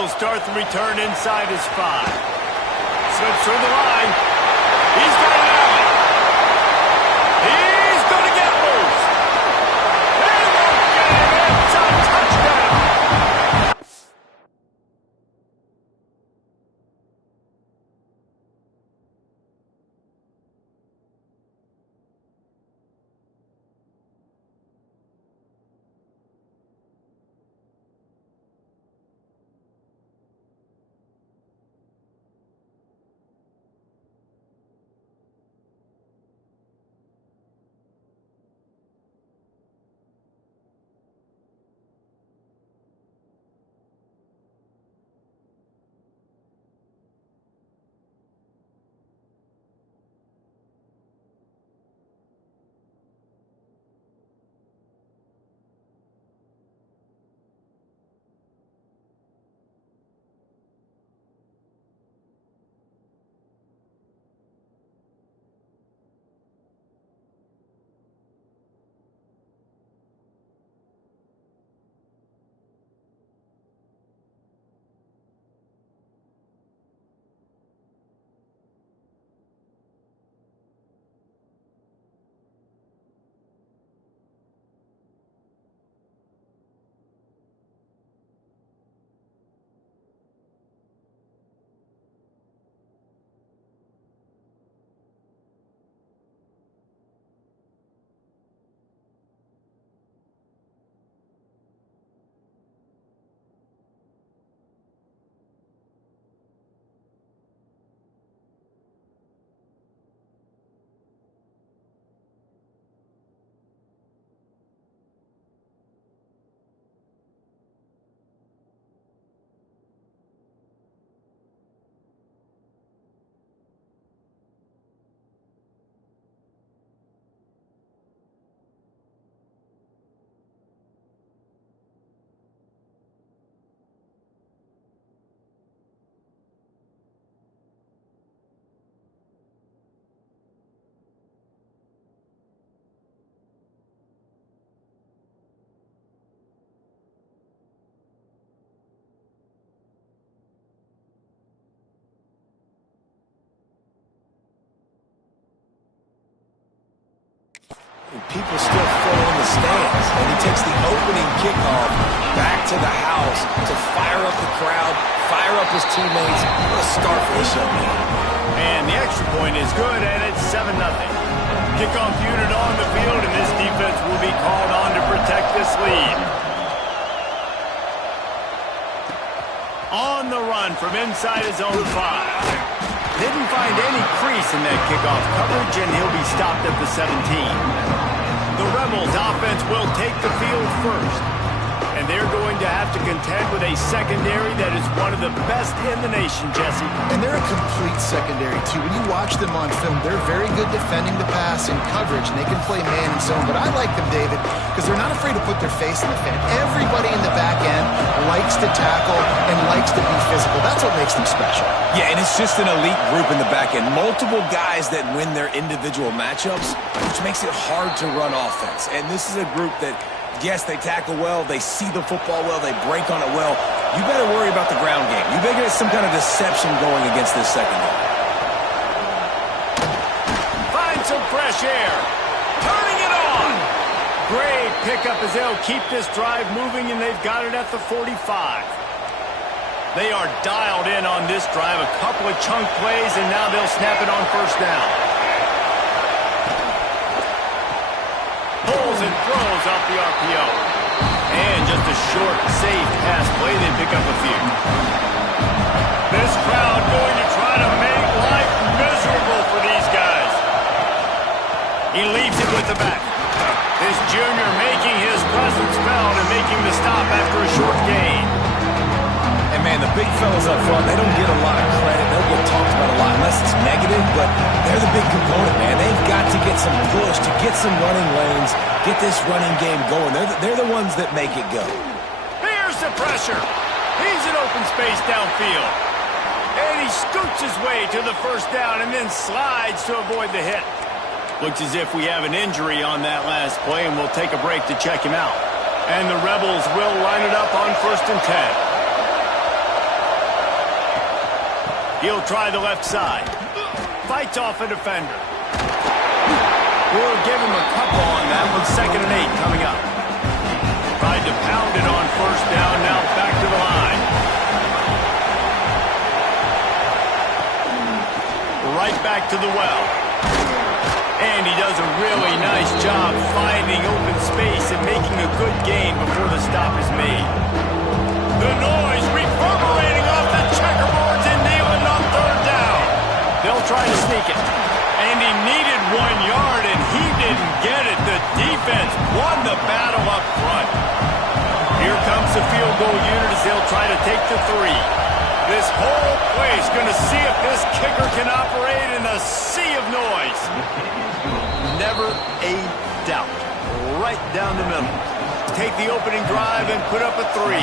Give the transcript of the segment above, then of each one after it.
He'll start the return inside his 5. Slips through the line. He's got it out. He's going to get loose. They won't get it. It's a touchdown. People still full in the stands, and he takes the opening kickoff back to the house to fire up the crowd, fire up his teammates. What a start for this young man. And the extra point is good, and it's 7-0. Kickoff unit on the field, and this defense will be called on to protect this lead. On the run from inside his own 5. Didn't find any crease in that kickoff coverage, and he'll be stopped at the 17. The Rebels offense will take the field first, and they're going to have to contend with a secondary that is one of the best in the nation, Jesse. And they're a complete secondary, too. When you watch them on film, they're very good defending the pass and coverage, and they can play man and zone. But I like them, David, because they're not afraid to put their face in the fan. Everybody in the back end likes to tackle and likes to be physical. That's what makes them special. Yeah, and it's just an elite group in the back end. Multiple guys that win their individual matchups, which makes it hard to run offense. And this is a group that, yes, they tackle well, they see the football well, they break on it well. You better worry about the ground game. You better get some kind of deception going against this secondary. Find some fresh air. Turning it on. Great pickup as they'll keep this drive moving, and they've got it at the 45. They are dialed in on this drive. A couple of chunk plays, and now they'll snap it on first down. Pulls and throws off the RPO. And just a short, safe pass play. They pick up a few. This crowd going to try to make life miserable for these guys. He leaves it with the back. This junior making his presence felt and making the stop after a short gain. And, man, the big fellas up front, they don't get a lot of credit. They'll get talked about a lot unless it's negative, but they're the big component, man. They've got to get some push, to get some running lanes, get this running game going. They're the ones that make it go. Here's the pressure. He's in open space downfield. And he scoots his way to the first down and then slides to avoid the hit. Looks as if we have an injury on that last play, and we'll take a break to check him out. And the Rebels will line it up on 1st and 10. He'll try the left side. Fights off a defender. We'll give him a couple on that one. 2nd and 8 coming up. Tried to pound it on 1st down. Now back to the line. Right back to the well. And he does a really nice job finding open space and making a good gain before the stop is made. The noise reverberating off the checkerboards and kneeling on 3rd down. They'll try to sneak it. And he needed 1 yard, and he didn't get it. The defense won the battle up front. Here comes the field goal unit as they'll try to take the 3. This whole place going to see if this kicker can operate in a sea of noise. Never a doubt. Right down the middle. Take the opening drive and put up a 3.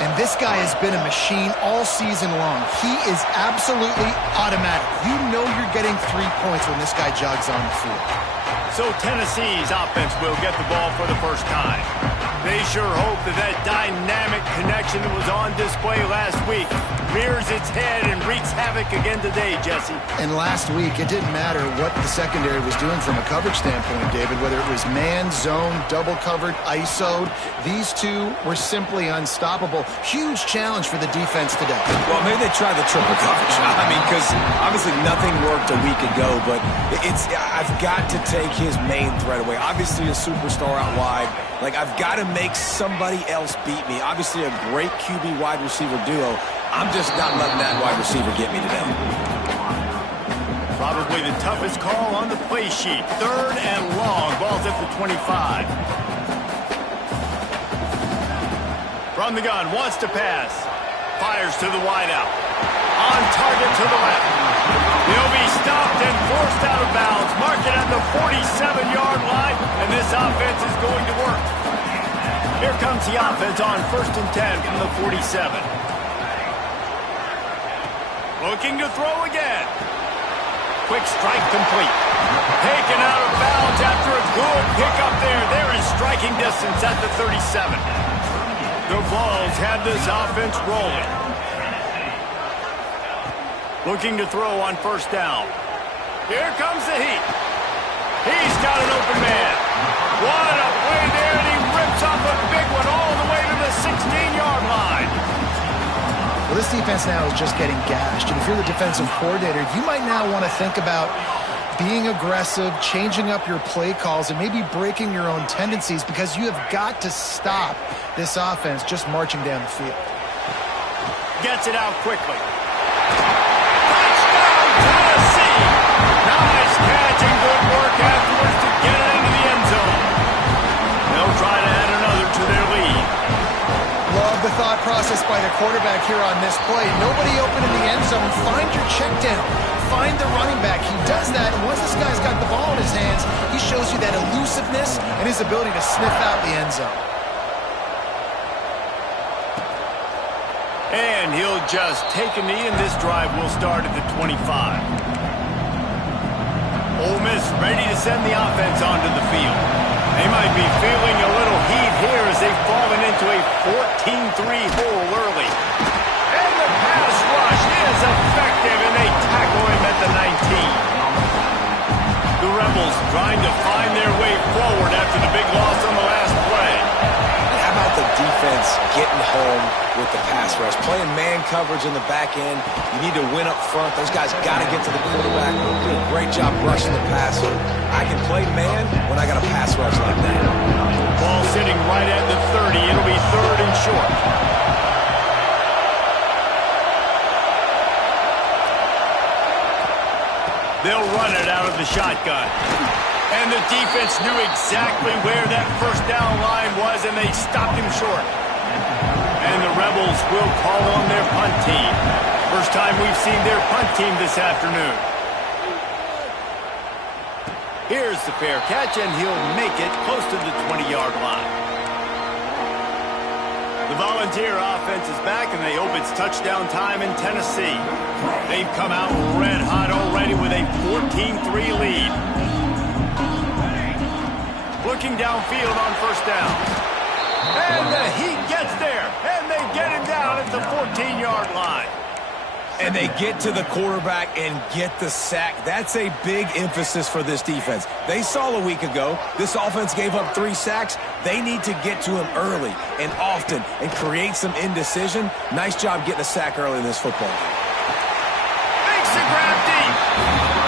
And this guy has been a machine all season long. He is absolutely automatic. You know you're getting 3 points when this guy jogs on the field. So Tennessee's offense will get the ball for the first time. They sure hope that dynamic connection that was on display last week rears its head and wreaks havoc again today, Jesse. And last week, it didn't matter what the secondary was doing from a coverage standpoint, David, whether it was man, zone, double covered, ISO'd. These two were simply unstoppable. Huge challenge for the defense today. Well, maybe they tried the triple coverage. I mean, because obviously nothing worked a week ago, but I've got to take his main threat away. Obviously a superstar out wide. Like, I've got to make somebody else beat me. Obviously a great QB wide receiver duo. I'm just not letting that wide receiver get me today. Probably the toughest call on the play sheet. 3rd and long. Ball's at the 25. From the gun, wants to pass. Fires to the wideout. On target to the left. He'll be stopped and forced out of bounds. Mark it at the 47-yard line, and this offense is going to work. Here comes the offense on 1st and 10 from the 47. Looking to throw again. Quick strike complete. Taken out of bounds after a good pickup there. They're in striking distance at the 37. The Vols have this offense rolling. Looking to throw on 1st down. Here comes the heat. He's got an open man. What a play there, and he rips off a big one all the way to the 16-yard line. Well, this defense now is just getting gashed. And if you're the defensive coordinator, you might now want to think about being aggressive, changing up your play calls, and maybe breaking your own tendencies, because you have got to stop this offense just marching down the field. Gets it out quickly. Touchdown, Tennessee! Nice catch and good work afterwards to get it into the end zone. They'll try to add another to their lead. Love the thought process by the quarterback here on this play. Nobody open in the end zone. Find your check down. Find the running back. He does that, and once this guy's got the ball in his hands, he shows you that elusiveness and his ability to sniff out the end zone. And he'll just take a knee, and this drive will start at the 25. Ole Miss ready to send the offense onto the field. They might be feeling a little heat here as they've fallen into a 14-3 hole early. And the pass rush is effective, and they tackle him at the 19. The Rebels trying to find their way forward after the big loss on the last play. How about the defense getting home with the pass rush? Playing man coverage in the back end. You need to win up front. Those guys got to get to the quarterback. Do a great job rushing the passer. I can play man when I got a pass rush like that. Ball sitting right at the 30. It'll be 3rd and short. They'll run it out of the shotgun. And the defense knew exactly where that 1st down line was, and they stopped him short. And the Rebels will call on their punt team. First time we've seen their punt team this afternoon. Here's the fair catch, and he'll make it close to the 20-yard line. The Volunteer offense is back, and they hope it's touchdown time in Tennessee. They've come out red hot already with a 14-3 lead. Looking downfield on 1st down. And the Heat gets there, and they get him down at the 14-yard line. And they get to the quarterback and get the sack. That's a big emphasis for this defense. They saw a week ago, this offense gave up 3 sacks. They need to get to him early and often and create some indecision. Nice job getting a sack early in this football game. Makes the grab deep.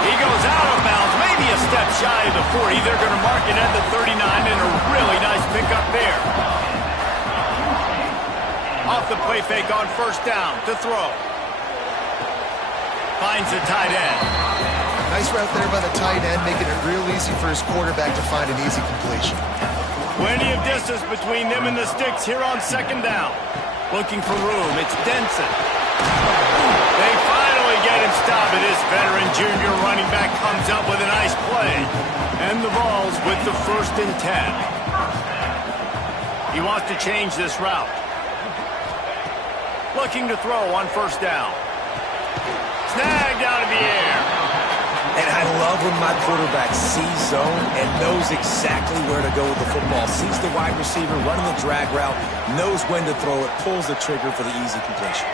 He goes out of bounds, maybe a step shy of the 40. They're going to mark it at the 39, and a really nice pickup there. Off the play fake on first down to throw. Finds the tight end. Nice route there by the tight end, making it real easy for his quarterback to find an easy completion. Plenty of distance between them and the sticks here on second down. Looking for room. It's Denson. They finally get him stopped. This veteran junior running back comes up with a nice play. And the ball's with the 1st and 10. He wants to change this route. Looking to throw on first down. Snagged out of the air. And I love when my quarterback sees zone and knows exactly where to go with the football. Sees the wide receiver running the drag route, knows when to throw it, pulls the trigger for the easy completion.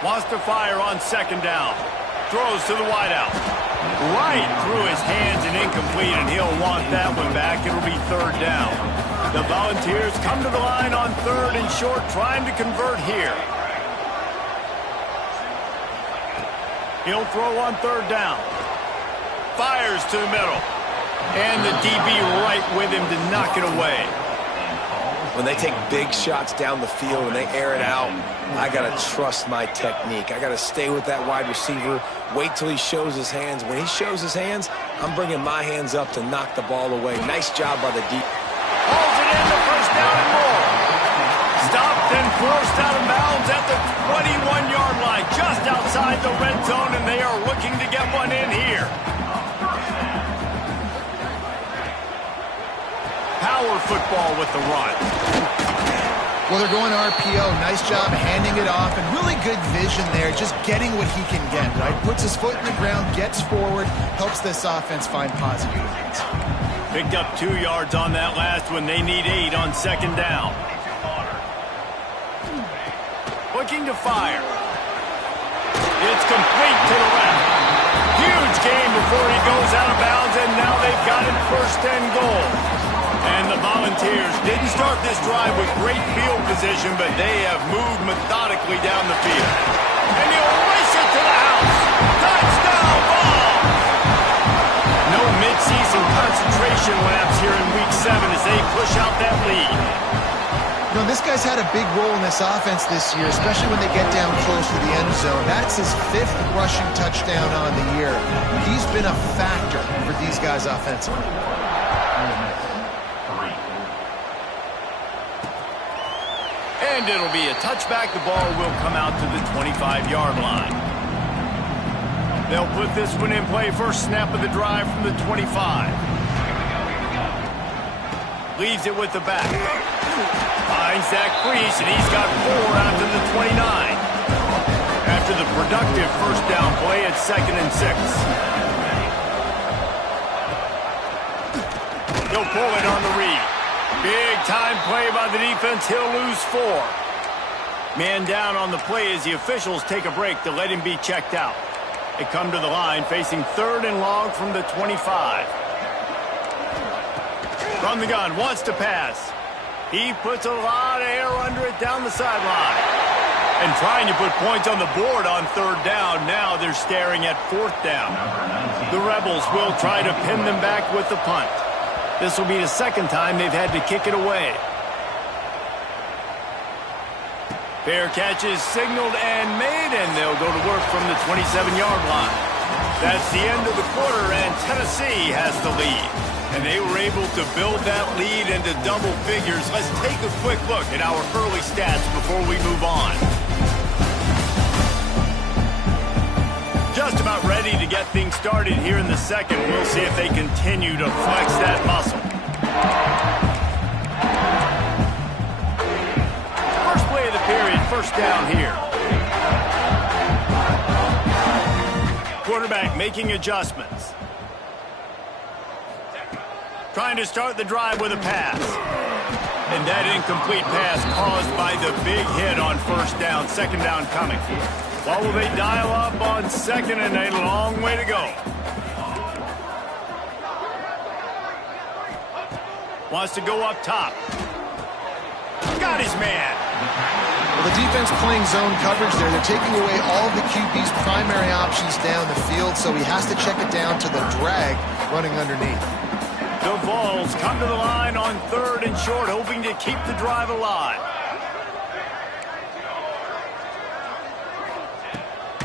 Wants to fire on second down. Throws to the wideout. Right through his hands and incomplete, and he'll want that one back. It'll be 3rd down. The Volunteers come to the line on 3rd and short, trying to convert here. He'll throw on 3rd down. Fires to the middle. And the DB right with him to knock it away. When they take big shots down the field and they air it out, I got to trust my technique. I got to stay with that wide receiver, wait till he shows his hands. When he shows his hands, I'm bringing my hands up to knock the ball away. Nice job by the DB. Hauls it in the 1st down and more. Stopped and forced out of bounds at the 21-yard line, just outside the red zone, and they are looking to get one in here. Power football with the run. Well, they're going RPO. Nice job handing it off, and really good vision there, just getting what he can get, right? Puts his foot in the ground, gets forward, helps this offense find positive units. Picked up 2 yards on that last one. They need 8 on second down. Looking to fire. It's complete to the left. Huge game before he goes out of bounds, and now they've got it 1st and goal. And the Volunteers didn't start this drive with great field position, but they have moved methodically down the field. And he'll race it to the house. Touchdown ball! No midseason concentration laps here in Week 7 as they push out that lead. You know, this guy's had a big role in this offense this year, especially when they get down close to the end zone. That's his 5th rushing touchdown on the year. He's been a factor for these guys offensively. And it'll be a touchback. The ball will come out to the 25-yard line. They'll put this one in play. First snap of the drive from the 25. Leaves it with the back. Finds that crease, and he's got 4 out to the 29. After the productive first down play, it's 2nd and 6. He'll pull it on the read. Big time play by the defense. He'll lose 4. Man down on the play as the officials take a break to let him be checked out. They come to the line facing 3rd and long from the 25. From the gun, wants to pass. He puts a lot of air under it down the sideline. And trying to put points on the board on 3rd down. Now they're staring at 4th down. The Rebels will try to pin them back with the punt. This will be the 2nd time they've had to kick it away. Fair catch is signaled and made, and they'll go to work from the 27-yard line. That's the end of the quarter, and Tennessee has the lead. And they were able to build that lead into double figures. Let's take a quick look at our early stats before we move on. Just about ready to get things started here in the 2nd. We'll see if they continue to flex that muscle. First play of the period, 1st down here. Quarterback making adjustments. Trying to start the drive with a pass. And that incomplete pass caused by the big hit on first down, second down coming. Well, will they dial up on second and a long way to go? Wants to go up top. Got his man. Well, the defense playing zone coverage there. They're taking away all of the QB's primary options down the field, so he has to check it down to the drag running underneath. The Vols come to the line on third and short, hoping to keep the drive alive.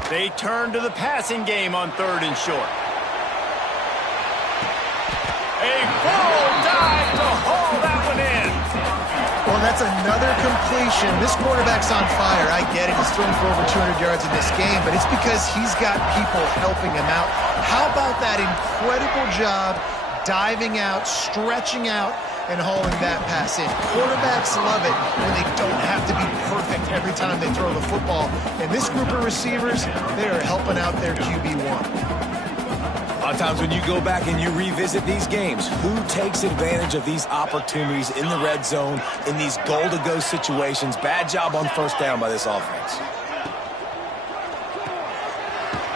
They turn to the passing game on third and short. A full dive to haul that one in. Well, that's another completion. This quarterback's on fire. I get it. He's thrown for over 200 yards in this game, but it's because he's got people helping him out. How about that incredible job diving out, stretching out, and hauling that pass in? Quarterbacks love it when they don't have to be perfect every time they throw the football. And this group of receivers, they are helping out their QB1. A lot of times when you go back and you revisit these games, who takes advantage of these opportunities in the red zone, in these goal-to-go situations? Bad job on first down by this offense.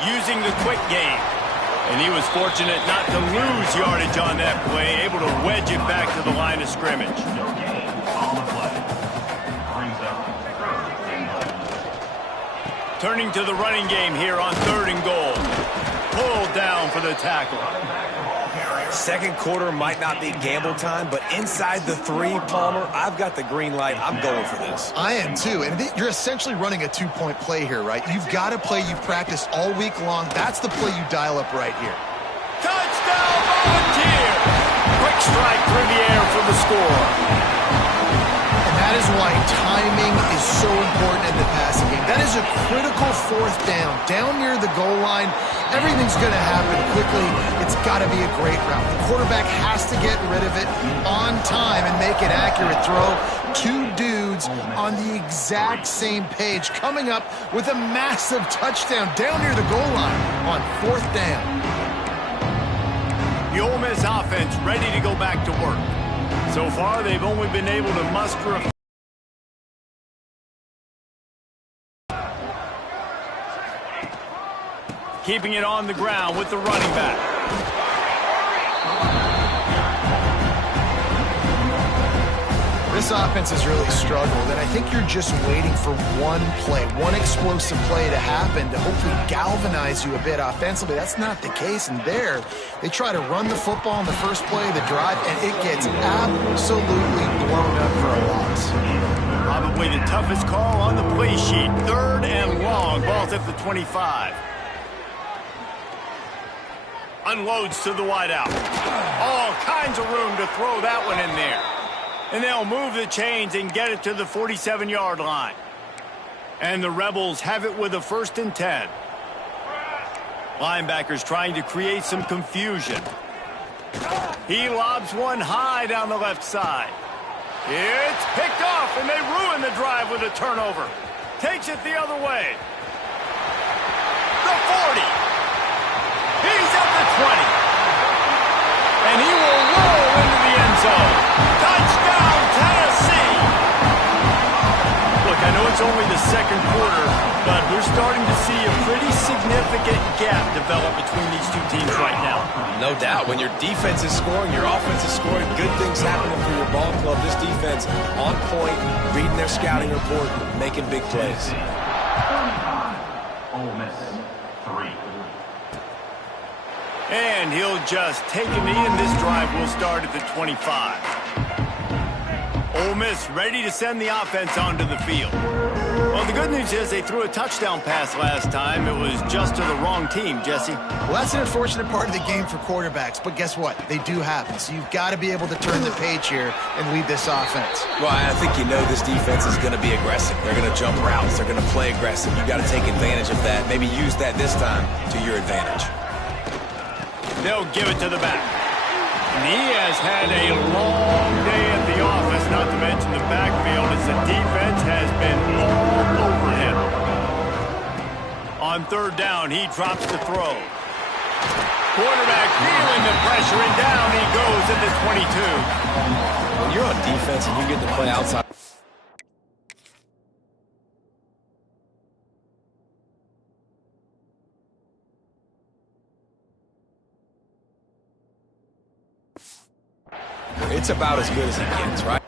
Using the quick game. And he was fortunate not to lose yardage on that play, able to wedge it back to the line of scrimmage. Turning to the running game here on third and goal. Pulled down for the tackle. Second quarter might not be gamble time, but inside the 3, Palmer, I've got the green light. I'm going for this. I am too, and you're essentially running a 2-point play here, right? You've got to play you've practiced all week long. That's the play you dial up right here. Touchdown, Volunteer! Quick strike through the air for the score. And that is why timing is so important in the passing game. That is a critical fourth down. Down near the goal line, everything's going to happen quickly. It's got to be a great route. The quarterback has to get rid of it on time and make an accurate throw. 2 dudes on the exact same page coming up with a massive touchdown down near the goal line on fourth down. The Ole Miss offense ready to go back to work. So far, they've only been able to muster a keeping it on the ground with the running back. This offense has really struggled, and I think you're just waiting for one play, one explosive play to happen to hopefully galvanize you a bit offensively. That's not the case, and there, they try to run the football in the first play of the drive, and it gets absolutely blown up for a loss. Probably the toughest call on the play sheet. Third and long, ball's at the 25. Unloads to the wideout. All kinds of room to throw that one in there. And they'll move the chains and get it to the 47-yard line. And the Rebels have it with a 1st and 10. Linebackers trying to create some confusion. He lobs one high down the left side. It's picked off, and they ruin the drive with a turnover. Takes it the other way. The 40. He's at the 20. And he will roll into the end zone. Touchdown, Tennessee! Look, I know it's only the second quarter, but we're starting to see a pretty significant gap develop between these two teams right now. No doubt. When your defense is scoring, your offense is scoring, good things happening for your ball club. This defense on point, reading their scouting report, making big plays. Ole Miss 3. And he'll just take a knee, and this drive will start at the 25. Ole Miss ready to send the offense onto the field. Well, the good news is they threw a touchdown pass last time. It was just to the wrong team, Jesse. Well, that's an unfortunate part of the game for quarterbacks, but guess what? They do happen. So you've got to be able to turn the page here and lead this offense. Well, I think you know this defense is going to be aggressive. They're going to jump routes. They're going to play aggressive. You've got to take advantage of that. Maybe use that this time to your advantage. They'll give it to the back. And he has had a long day at the office, not to mention the backfield, as the defense has been all over him. On third down, he drops the throw. Quarterback feeling the pressuring down. He goes at the 22. When you're on defense and you get to play outside. It's about as good as it gets, right?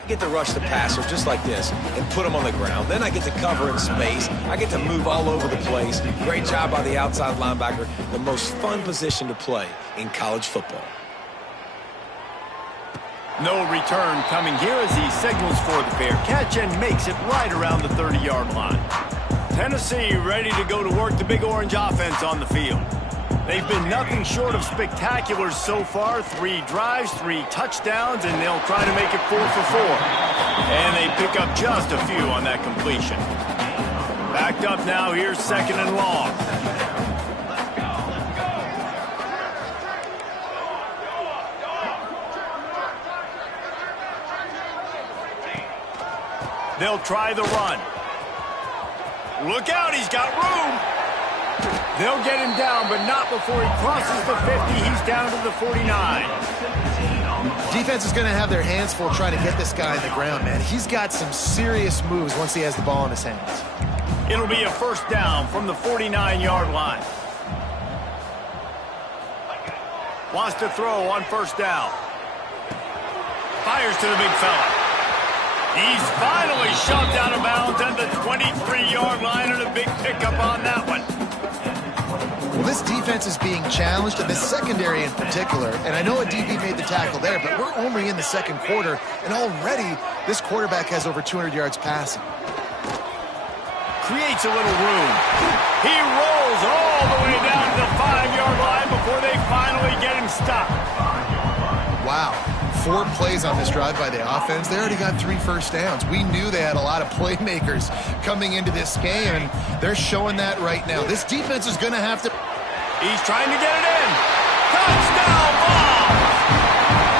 I get to rush the passer just like this and put him on the ground. Then I get to cover in space. I get to move all over the place. Great job by the outside linebacker. The most fun position to play in college football. No return coming here as he signals for the fair catch and makes it right around the 30-yard line. Tennessee ready to go to work the Big Orange offense on the field. They've been nothing short of spectacular so far. 3 drives, 3 touchdowns, and they'll try to make it 4 for 4. And they pick up just a few on that completion. Backed up now, here's 2nd and long. They'll try the run. Look out, he's got room. They'll get him down, but not before he crosses the 50. He's down to the 49. Defense is going to have their hands full trying to get this guy on the ground, man. He's got some serious moves once he has the ball in his hands. It'll be a 1st down from the 49-yard line. Wants to throw on 1st down. Fires to the big fella. He's finally shoved out of bounds at the 23-yard line, and a big pickup on that one. Well, this defense is being challenged, and this secondary in particular. And I know a DB made the tackle there, but we're only in the 2nd quarter, and already this quarterback has over 200 yards passing. Creates a little room. He rolls all the way down to the 5-yard line before they finally get him stopped. Wow. 4 plays on this drive by the offense. They already got 3 first downs. We knew they had a lot of playmakers coming into this game, and they're showing that right now. This defense is going to have to... He's trying to get it in. Touchdown ball!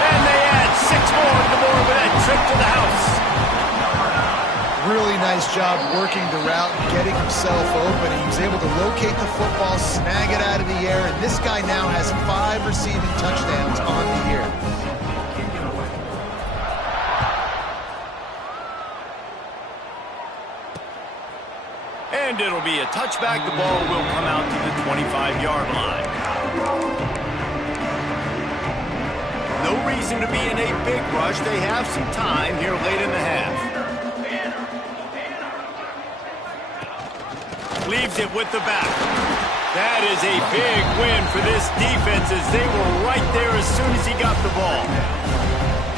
And they add 6 more to the board with that trip to the house. Really nice job working the route and getting himself open. He was able to locate the football, snag it out of the air, and this guy now has 5 receiving touchdowns on the year. And it'll be a touchback. The ball will come out to the 25-yard line. No reason to be in a big rush. They have some time here late in the half. Leaves it with the back. That is a big win for this defense as they were right there as soon as he got the ball.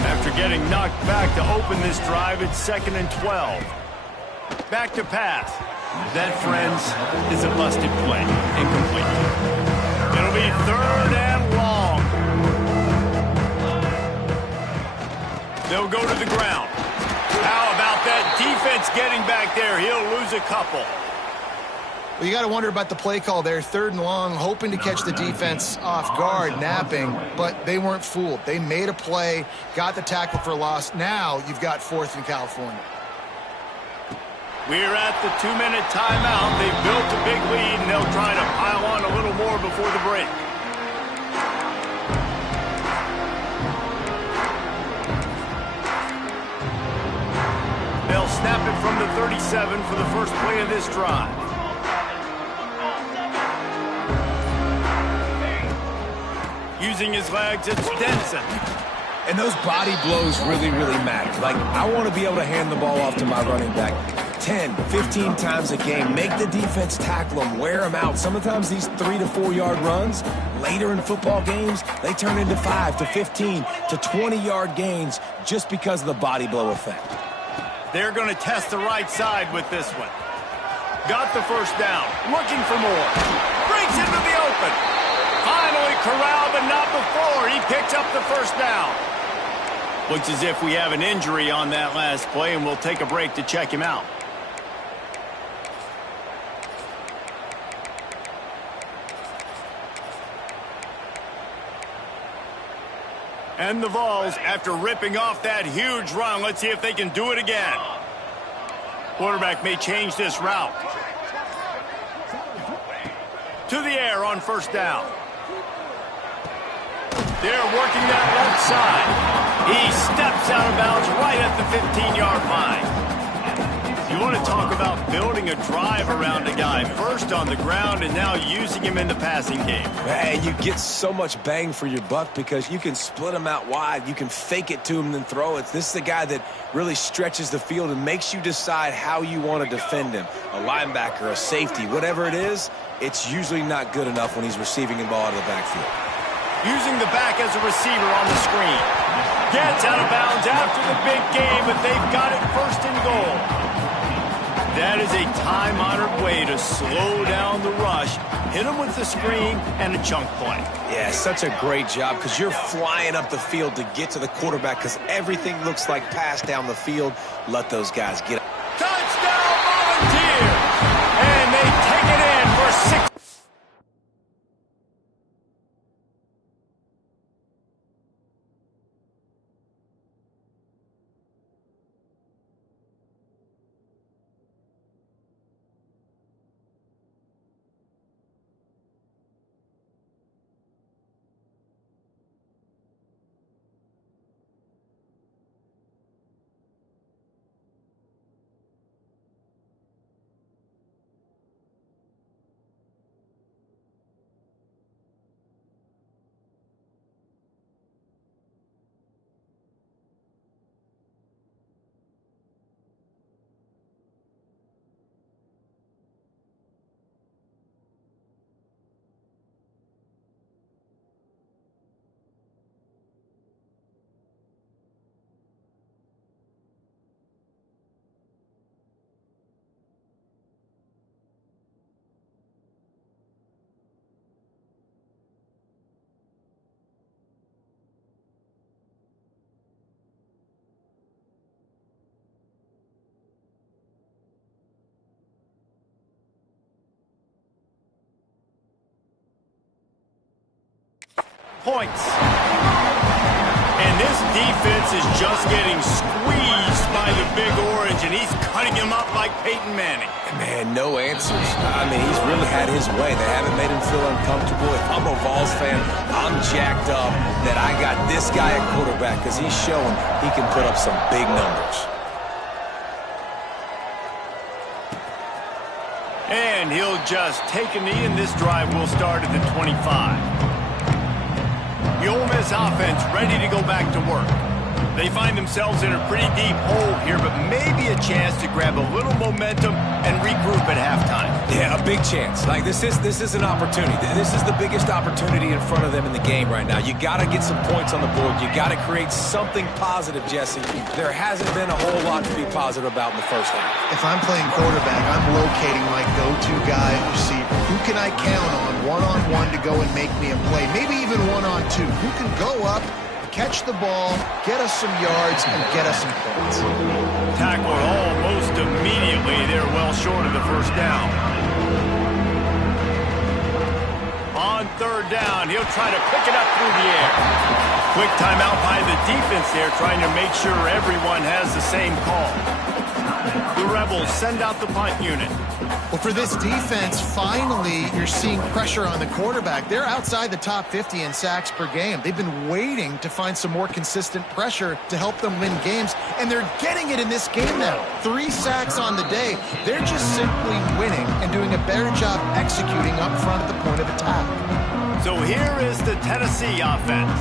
After getting knocked back to open this drive, it's 2nd and 12. Back to pass. That, friends, is a busted play. Incomplete. It'll be 3rd and long. They'll go to the ground. How about that defense getting back there? He'll lose a couple. Well, you got to wonder about the play call there. 3rd and long, hoping to catch the defense off guard, napping, but they weren't fooled. They made a play, got the tackle for loss. Now you've got 4th in California. We're at the 2-minute timeout. They've built a big lead, and they'll try to pile on a little more before the break. They'll snap it from the 37 for the first play of this drive. Using his legs, it's Denson. And those body blows really, really matter. Like, I want to be able to hand the ball off to my running back 10, 15 times a game. Make the defense tackle them, wear them out. Sometimes these 3 to 4 yard runs, later in football games, they turn into 5 to 15 to 20-yard gains just because of the body blow effect. They're going to test the right side with this one. Got the 1st down, looking for more. Breaks into the open. Finally corral, but not before. He picks up the first down. Looks as if we have an injury on that last play, and we'll take a break to check him out. And the Vols, after ripping off that huge run, let's see if they can do it again. Quarterback may change this route. To the air on first down. They're working that left side. He steps out of bounds right at the 15-yard line. You want to talk about building a drive around a guy. First on the ground and now using him in the passing game. And you get so much bang for your buck because you can split him out wide. You can fake it to him and then throw it. This is a guy that really stretches the field and makes you decide how you want to defend him. A linebacker, a safety, whatever it is, it's usually not good enough when he's receiving the ball out of the backfield. Using the back as a receiver on the screen. Gets out of bounds after the big game, but they've got it first and goal. That is a time-honored way to slow down the rush, hit him with the screen, and a chunk play. Yeah, such a great job because you're flying up the field to get to the quarterback because everything looks like pass down the field. Let those guys get it. Touchdown, Volunteers! And they take it in for 6. Points. And this defense is just getting squeezed by the Big Orange, and he's cutting him up like Peyton Manning. Man, no answers. I mean, he's really had his way. They haven't made him feel uncomfortable. If I'm a Vols fan, I'm jacked up that I got this guy at quarterback because he's showing he can put up some big numbers. And he'll just take a knee, and this drive will start at the 25. The Ole Miss offense ready to go back to work. They find themselves in a pretty deep hole here, but maybe a chance to grab a little momentum and regroup at halftime. Yeah, a big chance. Like, this is an opportunity. This is the biggest opportunity in front of them in the game right now. You got to get some points on the board. You got to create something positive, Jesse. There hasn't been a whole lot to be positive about in the first half. If I'm playing quarterback, I'm locating my go-to guy receiver. Who can I count on one-on-one to go and make me a play? Maybe even one-on-two. Who can go up, catch the ball, get us some yards, and get us some points. Tackled almost immediately. They're well short of the first down. On third down, he'll try to pick it up through the air. Quick timeout by the defense there, trying to make sure everyone has the same call. The Rebels send out the punt unit. Well, for this defense, finally, you're seeing pressure on the quarterback. They're outside the top 50 in sacks per game. They've been waiting to find some more consistent pressure to help them win games, and they're getting it in this game now. 3 sacks on the day. They're just simply winning and doing a better job executing up front at the point of attack. So here is the Tennessee offense.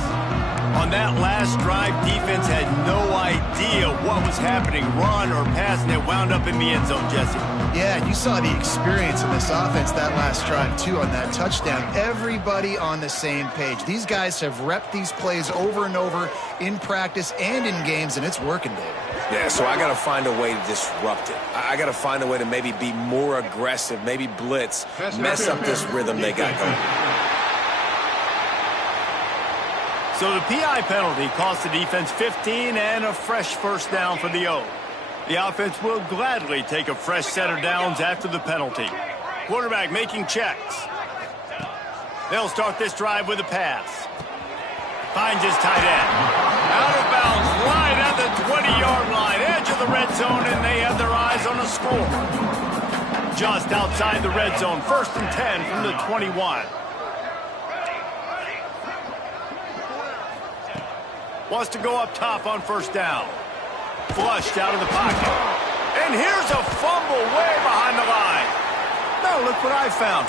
On that last drive, defense had no idea what was happening, run or pass, and it wound up in the end zone, Jesse. Yeah, you saw the experience in this offense that last drive, too, on that touchdown. Everybody on the same page. These guys have repped these plays over and over in practice and in games, and it's working, David. Yeah, so I got to find a way to disrupt it. I got to find a way to maybe be more aggressive, maybe blitz, mess up this rhythm they got going. So the PI penalty cost the defense 15 and a fresh first down for the O. The offense will gladly take a fresh set of downs after the penalty. Quarterback making checks. They'll start this drive with a pass. Finds his tight end. Out of bounds, right at the 20-yard line, edge of the red zone, and they have their eyes on a score. Just outside the red zone, 1st and 10 from the 21. Wants to go up top on first down. Flushed out of the pocket. And here's a fumble way behind the line. Now look what I found.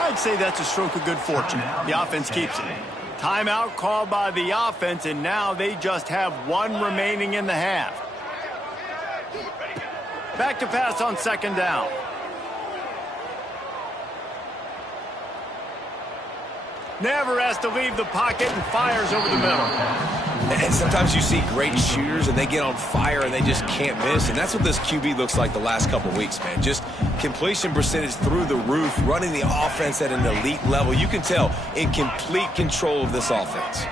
I'd say that's a stroke of good fortune. The offense keeps it. Timeout called by the offense, and now they just have one remaining in the half. Back to pass on second down. Never has to leave the pocket and fires over the middle. And sometimes you see great shooters and they get on fire and they just can't miss. And that's what this QB looks like the last couple weeks, man. Just completion percentage through the roof, running the offense at an elite level. You can tell in complete control of this offense.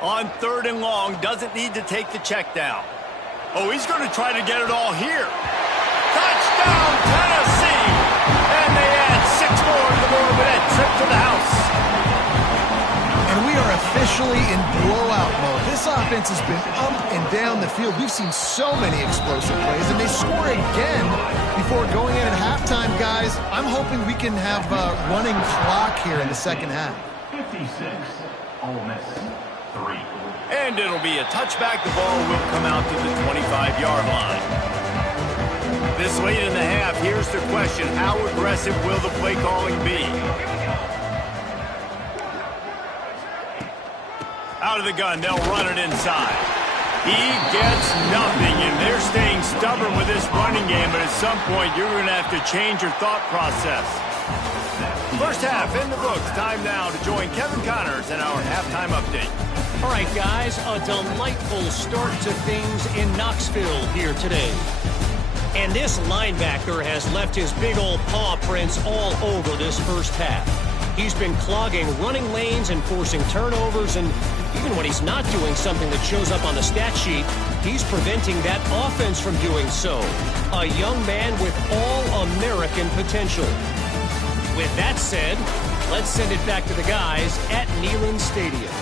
On 3rd and long, doesn't need to take the check down. Oh, he's going to try to get it all here. Touchdown, Tennessee! And they add 6 more to the board with that trip to the house. And we are officially in blowout mode. This offense has been up and down the field. We've seen so many explosive plays, and they score again before going in at halftime, guys. I'm hoping we can have a running clock here in the second half. 56, Ole Miss, 3. And it'll be a touchback. The ball will come out to the 25-yard line. This late in the half, here's the question. How aggressive will the play calling be? Out of the gun, they'll run it inside. He gets nothing, and they're staying stubborn with this running game, but at some point, you're going to have to change your thought process. First half in the books. Time now to join Kevin Connors in our halftime update. All right, guys, a delightful start to things in Knoxville here today. And this linebacker has left his big old paw prints all over this first half. He's been clogging running lanes and forcing turnovers, and even when he's not doing something that shows up on the stat sheet, he's preventing that offense from doing so. A young man with all-American potential. With that said, let's send it back to the guys at Neyland Stadium.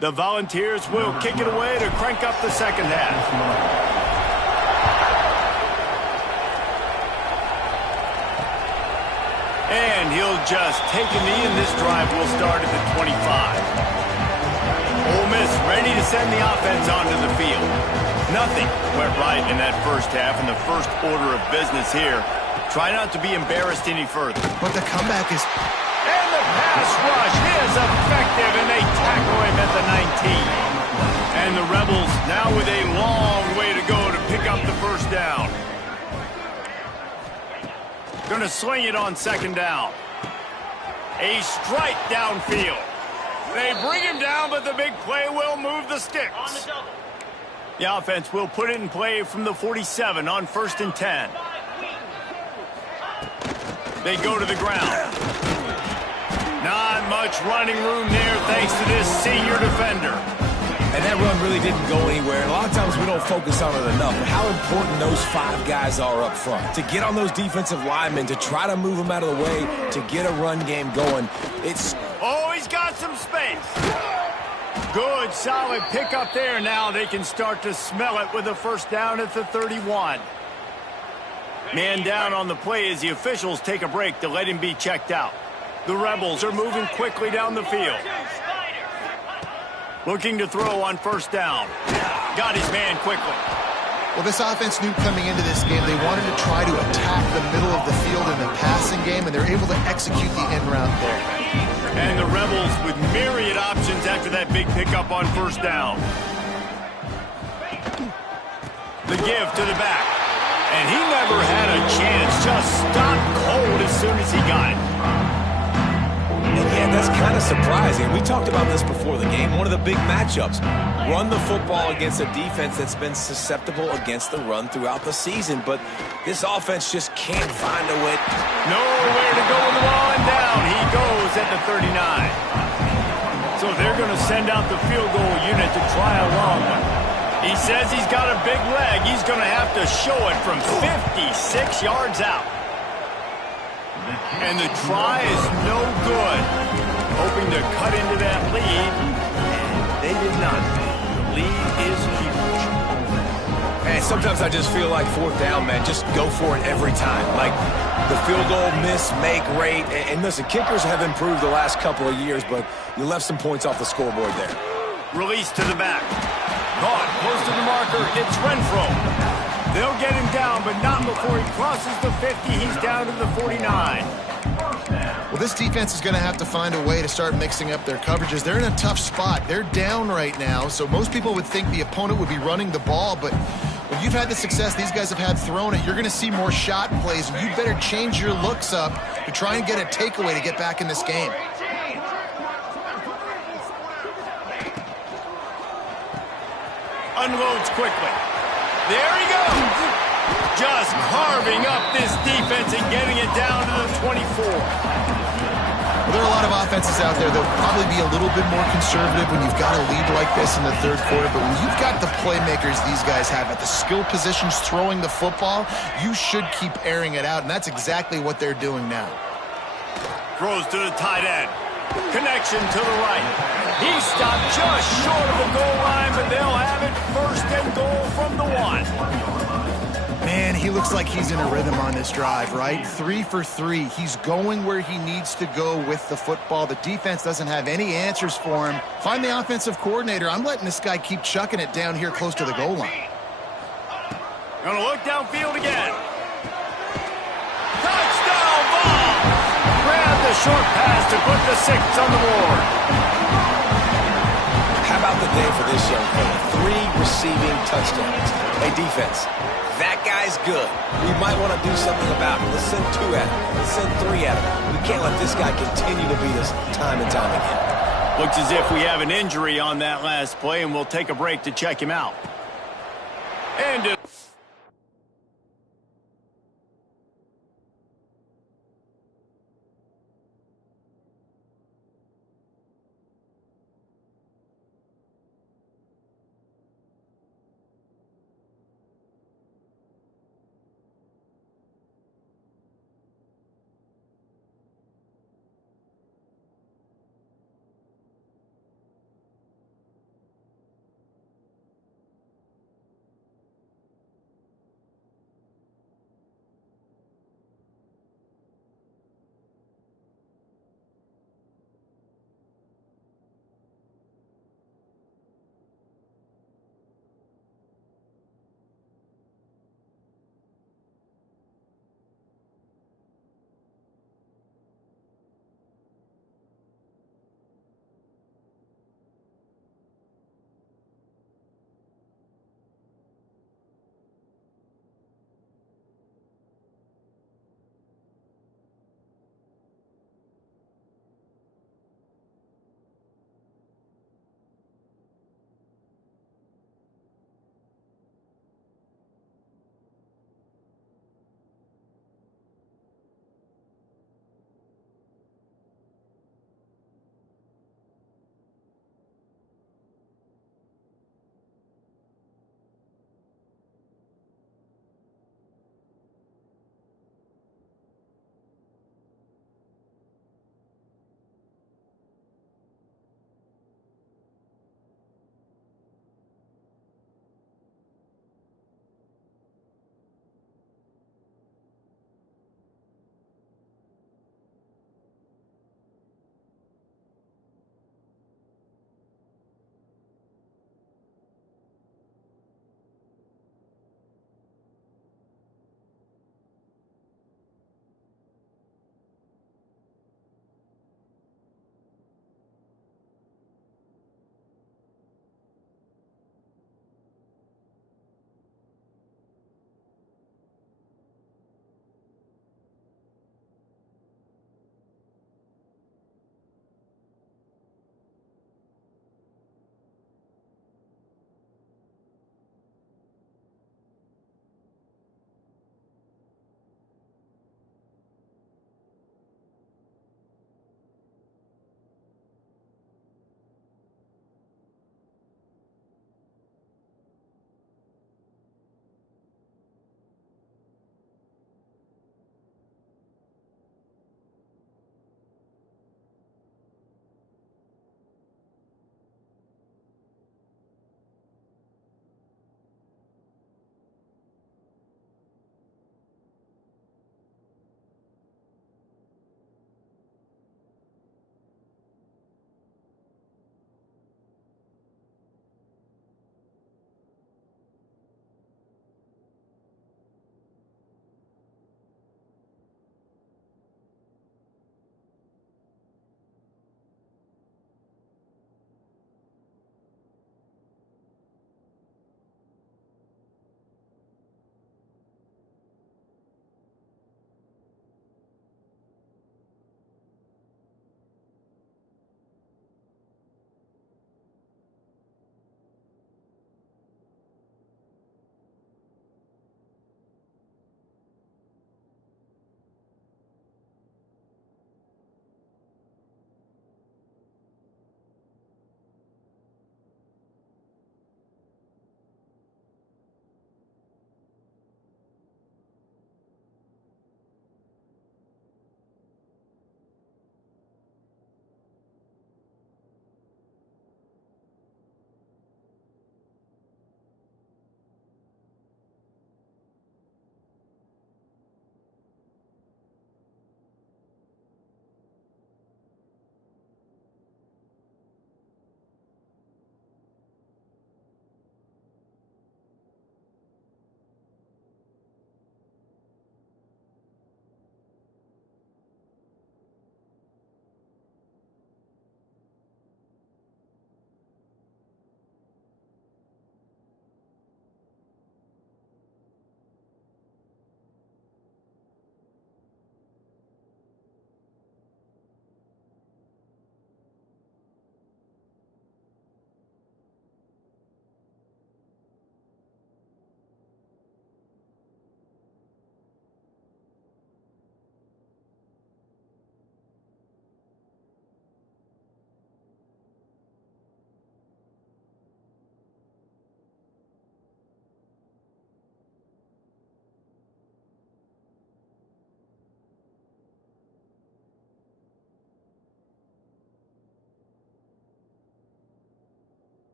The Volunteers will kick it away to crank up the second half. And he'll just take a knee, and this drive will start at the 25. Ole Miss ready to send the offense onto the field. Nothing went right in that first half, and the first order of business here. Try not to be embarrassed any further. But the comeback is... And the pass rush is effective, and they tackle him at the 19. And the Rebels now with a long way to go to pick up the first down. Going to sling it on second down. A strike downfield. They bring him down, but the big play will move the sticks. The offense will put it in play from the 47 on 1st and 10. They go to the ground. Not much running room there thanks to this senior defender. And that run really didn't go anywhere. And a lot of times we don't focus on it enough. But how important those 5 guys are up front. To get on those defensive linemen, to try to move them out of the way, to get a run game going. Oh, he's got some space. Good, solid pickup there. Now they can start to smell it with a first down at the 31. Man down on the play as the officials take a break to let him be checked out. The Rebels are moving quickly down the field. Looking to throw on first down. Got his man quickly. Well, this offense knew coming into this game they wanted to try to attack the middle of the field in the passing game, and they're able to execute the end route there. And the Rebels with myriad options after that big pickup on first down. The give to the back. And he never had a chance. Just stopped cold as soon as he got it. And yeah, that's kind of surprising. We talked about this before the game. One of the big matchups. Run the football against a defense that's been susceptible against the run throughout the season. But this offense just can't find a way. Nowhere to go with the ball, and down he goes at the 39. So they're going to send out the field goal unit to try a long one. He says he's got a big leg. He's going to have to show it from 56 yards out. And the try is no good. Hoping to cut into that lead, and they did not. The lead is huge. And sometimes I just feel like 4th down, man, just go for it every time. Like the field goal miss, make, rate. And listen, kickers have improved the last couple of years, but you left some points off the scoreboard there. Release to the back. Caught close to the marker. It's Renfro. They'll get him down, but not before he crosses the 50. He's down to the 49. Well, this defense is going to have to find a way to start mixing up their coverages. They're in a tough spot. They're down right now, so most people would think the opponent would be running the ball, but when you've had the success these guys have had throwing it, you're going to see more shot plays, and you better change your looks up to try and get a takeaway to get back in this game. Unloads quickly. There he goes. Just carving up this defense and getting it down to the 24. Well, there are a lot of offenses out there that will probably be a little bit more conservative when you've got a lead like this in the 3rd quarter, but when you've got the playmakers these guys have at the skill positions throwing the football, you should keep airing it out, and that's exactly what they're doing now. Throws to the tight end. Connection to the right. He stopped just short of the goal line, but they'll have it 1st and goal from the 1. Man, he looks like he's in a rhythm on this drive, right? 3 for 3. He's going where he needs to go with the football. The defense doesn't have any answers for him. Find the offensive coordinator. I'm letting this guy keep chucking it down here close to the goal line. Gonna look downfield again. Touchdown ball! Grab the short pass to put the 6 on the board. How about the day for this young fella? 3 receiving touchdowns. Hey, defense, that guy's good. We might want to do something about it. Let's send 2 at him. Let's send 3 at him. We can't let this guy continue to beat us time and time again. Looks as if we have an injury on that last play, and we'll take a break to check him out. And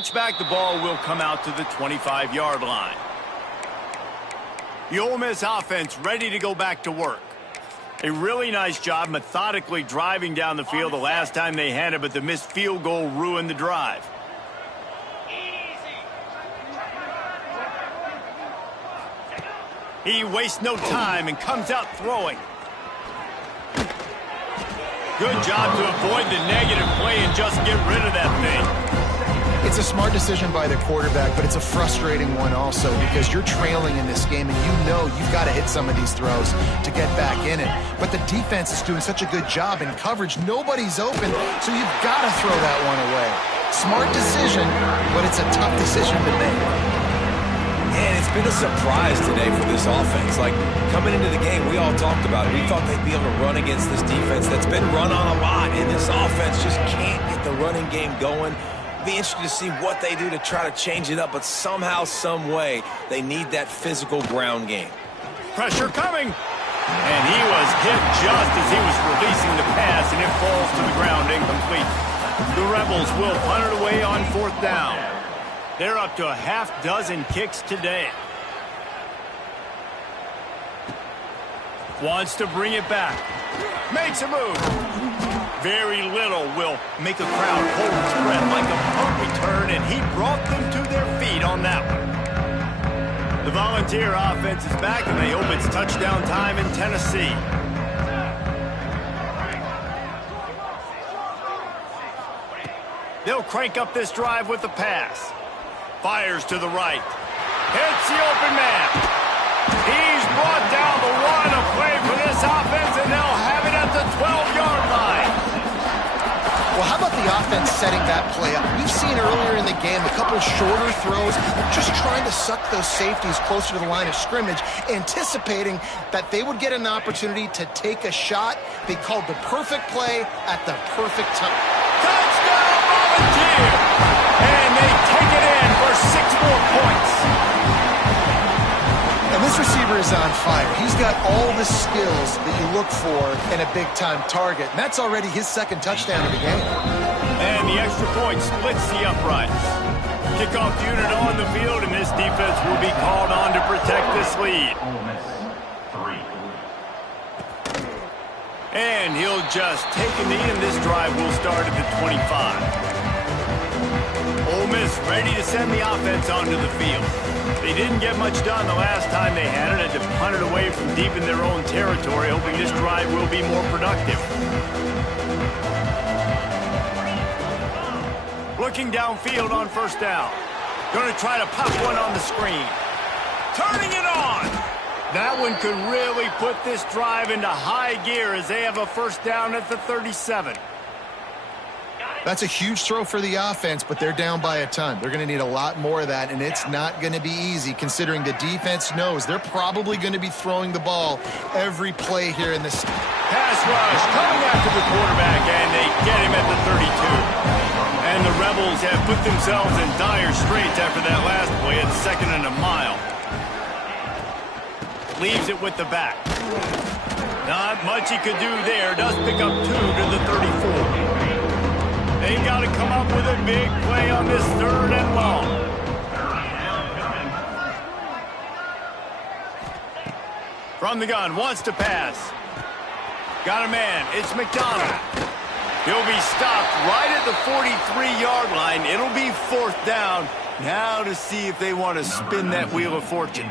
touchback, the ball will come out to the 25-yard line. The Ole Miss offense ready to go back to work. A really nice job methodically driving down the field the last time they had it, but the missed field goal ruined the drive. He wastes no time and comes out throwing. Good job to avoid the negative play and just get rid of that thing. It's a smart decision by the quarterback, but it's a frustrating one also because you're trailing in this game and you know you've got to hit some of these throws to get back in it. But the defense is doing such a good job in coverage. Nobody's open, so you've got to throw that one away. Smart decision, but it's a tough decision to make. And it's been a surprise today for this offense. Like, coming into the game, we all talked about it. We thought they'd be able to run against this defense that's been run on a lot, and this offense just can't get the running game going. Be interested to see what they do to try to change it up, but somehow, some way, they need that physical ground game. Pressure coming. And he was hit just as he was releasing the pass, and it falls to the ground incomplete. The Rebels will punt it away on 4th down. They're up to a half-dozen kicks today. Wants to bring it back. Makes a move. Very little will make a crowd hold its breath like a punt return, and he brought them to their feet on that one. The Volunteer offense is back, and they hope it's touchdown time in Tennessee. They'll crank up this drive with the pass. Fires to the right. Hits the open man. He's brought down the line of play for this offense, and they'll have it at the 12-yard line. Well, how about the offense setting that play up? We've seen earlier in the game a couple shorter throws, just trying to suck those safeties closer to the line of scrimmage, anticipating that they would get an opportunity to take a shot. They called the perfect play at the perfect time. Touchdown, Volunteer! And they take it in for 6 more points. And this receiver is on fire. He's got all the skills that you look for in a big-time target. And that's already his 2nd touchdown of the game. And the extra point splits the uprights. Kickoff unit on the field, and this defense will be called on to protect this lead. Ole Miss, 3. And he'll just take a knee, and this drive will start at the 25. Ole Miss ready to send the offense onto the field. They didn't get much done the last time they had it, and to punt it away from deep in their own territory, hoping this drive will be more productive. Looking downfield on 1st down. Going to try to pop one on the screen. Turning it on! That one could really put this drive into high gear as they have a 1st down at the 37. That's a huge throw for the offense, but they're down by a ton. They're going to need a lot more of that, and it's not going to be easy considering the defense knows they're probably going to be throwing the ball every play here in this. Pass rush coming after the quarterback, and they get him at the 32. And the Rebels have put themselves in dire straits after that last play at 2nd and a mile. Leaves it with the back. Not much he could do there. Does pick up 2 to the 34. They've got to come up with a big play on this 3rd and long. From the gun, wants to pass. Got a man, it's McDonald. He'll be stopped right at the 43-yard line. It'll be 4th down. Now to see if they want to spin that wheel of fortune.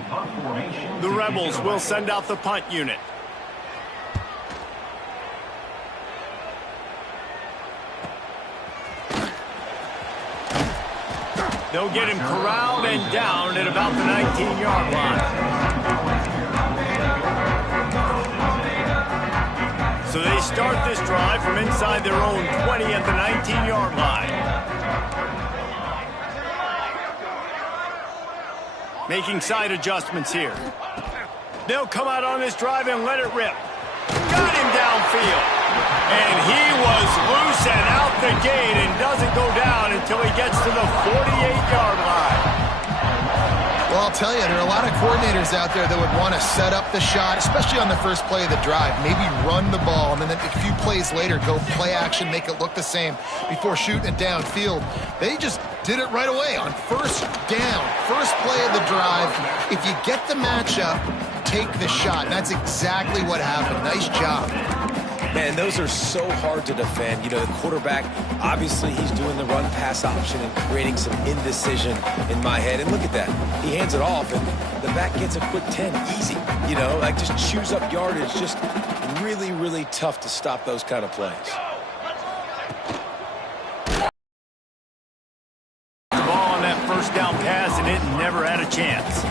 The Rebels will send out the punt unit. They'll get him corralled and down at about the 19-yard line. So they start this drive from inside their own 20 at the 19-yard line. Making side adjustments here. They'll come out on this drive and let it rip. Got him downfield. And he was loose and out the gate and doesn't go down until he gets to the 48-yard line. Well, I'll tell you, there are a lot of coordinators out there that would want to set up the shot, especially on the first play of the drive, maybe run the ball, and then a few plays later go play action, make it look the same before shooting it downfield. They just did it right away on first down, first play of the drive. If you get the matchup, take the shot. And that's exactly what happened. Nice job. Man, those are so hard to defend. You know, the quarterback, obviously he's doing the run-pass option and creating some indecision in my head. And look at that. He hands it off, and the back gets a quick 10. Easy. You know, like just chews up yardage. Just really, really tough to stop those kind of plays. The ball on that first down pass, and it never had a chance.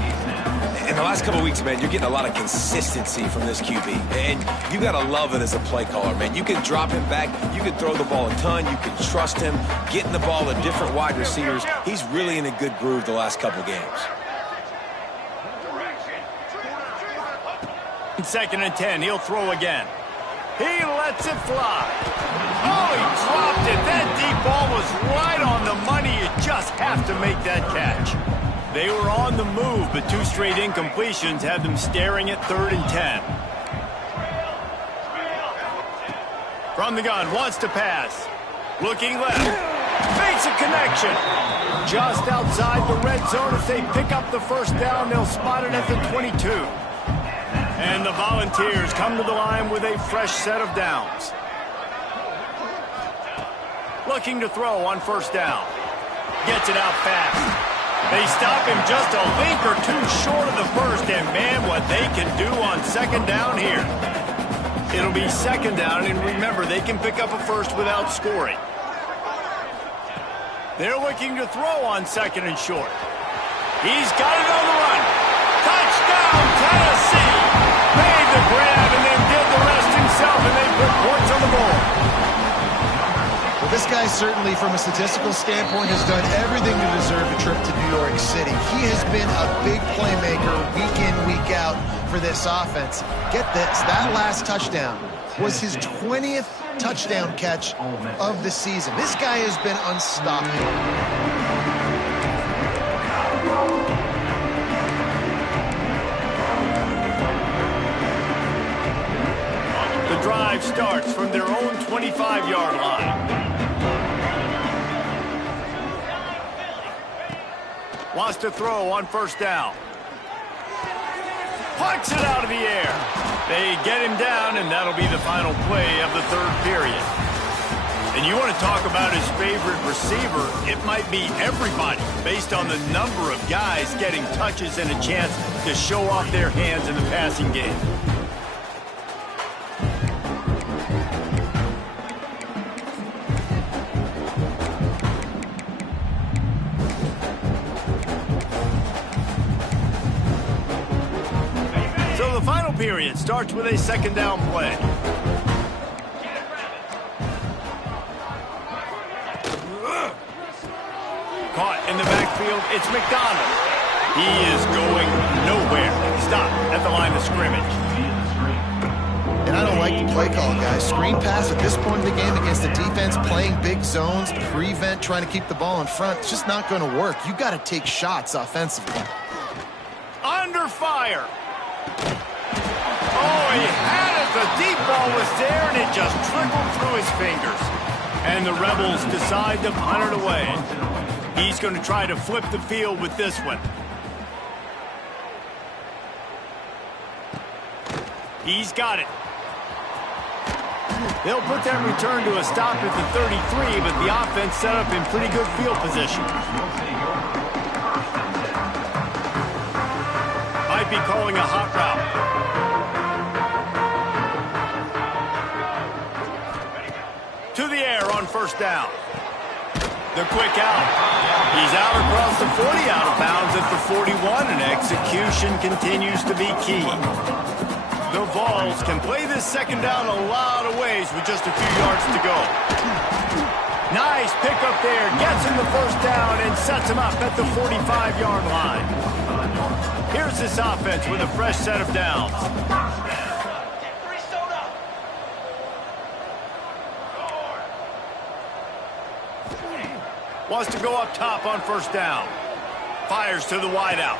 In the last couple of weeks, man, you're getting a lot of consistency from this QB. And you got to love it as a play caller, man. You can drop him back. You can throw the ball a ton. You can trust him, getting the ball to different wide receivers. He's really in a good groove the last couple games. 2nd and 10. He'll throw again. He lets it fly. Oh, he dropped it. That deep ball was right on the money. You just have to make that catch. They were on the move, but 2 straight incompletions had them staring at 3rd and 10. From the gun, wants to pass. Looking left. Makes a connection. Just outside the red zone. If they pick up the first down, they'll spot it at the 22. And the Volunteers come to the line with a fresh set of downs. Looking to throw on first down. Gets it out fast. They stop him just a link or two short of the first, and man, what they can do on 2nd down here. It'll be 2nd down, and remember, they can pick up a first without scoring. They're looking to throw on 2nd and short. He's got it on the run. Touchdown, Tennessee! Made the grab and then did the rest himself, and they put points on the board. Well, this guy certainly, from a statistical standpoint, has done everything to deserve a trip to New York City. He has been a big playmaker week in, week out for this offense. Get this, that last touchdown was his 20th touchdown catch of the season. This guy has been unstoppable. The drive starts from their own 25-yard line. Wants to throw on first down. Punts it out of the air. They get him down, and that'll be the final play of the 3rd period. And you want to talk about his favorite receiver, it might be everybody, based on the number of guys getting touches and a chance to show off their hands in the passing game. The final period starts with a 2nd down play. Caught in the backfield, it's McDonald. He is going nowhere. Stop at the line of scrimmage. And I don't like the play call, guys. Screen pass at this point in the game against the defense playing big zones, prevent, trying to keep the ball in front. It's just not going to work. You got to take shots offensively. Under fire. Oh, he had it. The deep ball was there, and it just trickled through his fingers. And the Rebels decide to punt it away. He's going to try to flip the field with this one. He's got it. They'll put that return to a stop at the 33, but the offense set up in pretty good field position. Might be calling a hot route. To the air on first down. The quick out. He's out across the 40, out of bounds at the 41, and execution continues to be key. The Vols can play this 2nd down a lot of ways with just a few yards to go. Nice pickup there. Gets him the first down and sets him up at the 45-yard line. Here's this offense with a fresh set of downs. Wants to go up top on first down. Fires to the wideout.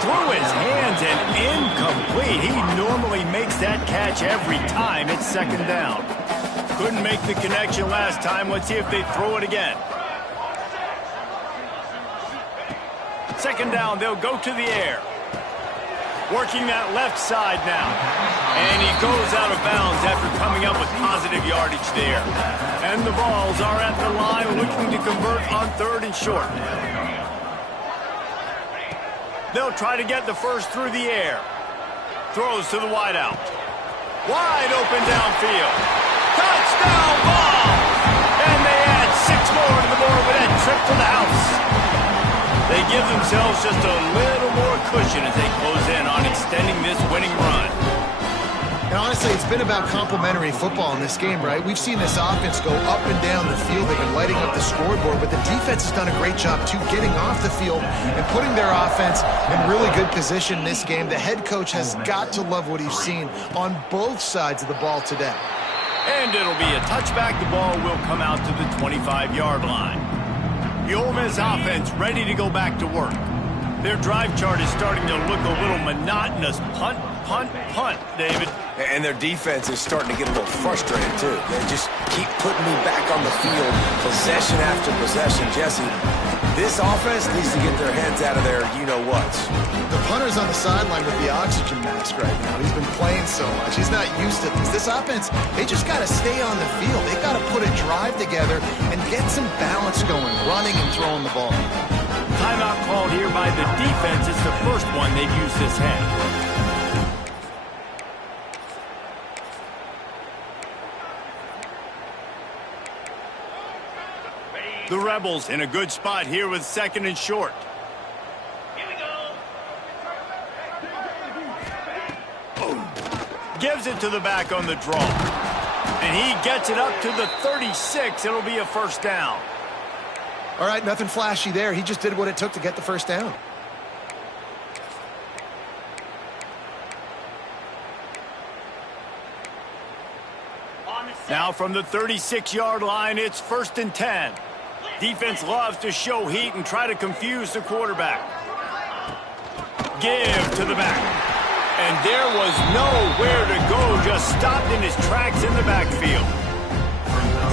Through his hands and incomplete. He normally makes that catch every time it's second down. Couldn't make the connection last time. Let's see if they throw it again. Second down, they'll go to the air. Working that left side now. And he goes out of bounds after coming up with positive yardage there. And the Vols are at the line looking to convert on 3rd and short. They'll try to get the first through the air. Throws to the wideout. Wide open downfield. Touchdown Vols! And they add 6 more to the board with that trip to the house. They give themselves just a little more cushion as they close in on extending this winning run. And honestly, it's been about complementary football in this game, right? We've seen this offense go up and down the field. They've been lighting up the scoreboard, but the defense has done a great job, too, getting off the field and putting their offense in really good position in this game. The head coach has got to love what he's seen on both sides of the ball today. And it'll be a touchback. The ball will come out to the 25-yard line. The Ole Miss offense ready to go back to work. Their drive chart is starting to look a little monotonous. Punt, punt, punt, David. And their defense is starting to get a little frustrated, too. They just keep putting me back on the field, possession after possession. Jesse, this offense needs to get their heads out of their you-know-whats. The punter's on the sideline with the oxygen mask right now. He's been playing so much. He's not used to this. This offense, they just got to stay on the field. They got to put a drive together and get some balance going, running and throwing the ball. Timeout called here by the defense. It's the first one they've used this half. The Rebels in a good spot here with 2nd and short. Here we go. Gives it to the back on the draw. And he gets it up to the 36. It'll be a first down. All right, nothing flashy there. He just did what it took to get the first down. Now from the 36-yard line, it's 1st and 10. Defense loves to show heat and try to confuse the quarterback. Give to the back. And there was nowhere to go, just stopped in his tracks in the backfield.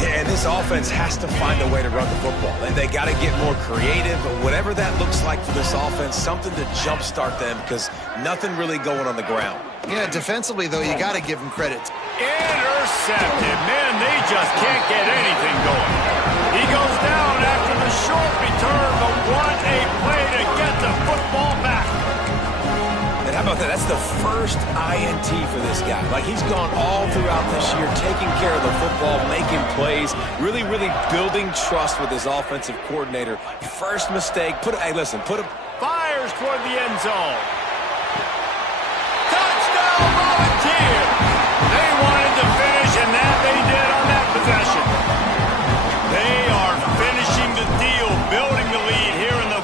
Yeah, and this offense has to find a way to run the football. And they got to get more creative, but whatever that looks like for this offense, something to jumpstart them because nothing really going on the ground. Yeah, defensively, though, you got to give him credit. Intercepted. Man, they just can't get anything going. He goes down after the short return, but what a play to get the football back. And how about that? That's the first INT for this guy. Like, he's gone all throughout this year, taking care of the football, making plays, really, really building trust with his offensive coordinator. First mistake. Hey, listen, Fires toward the end zone. Touchdown, Volunteer. They wanted to finish, and that they did on that possession. They are finishing the deal, building the lead here in the...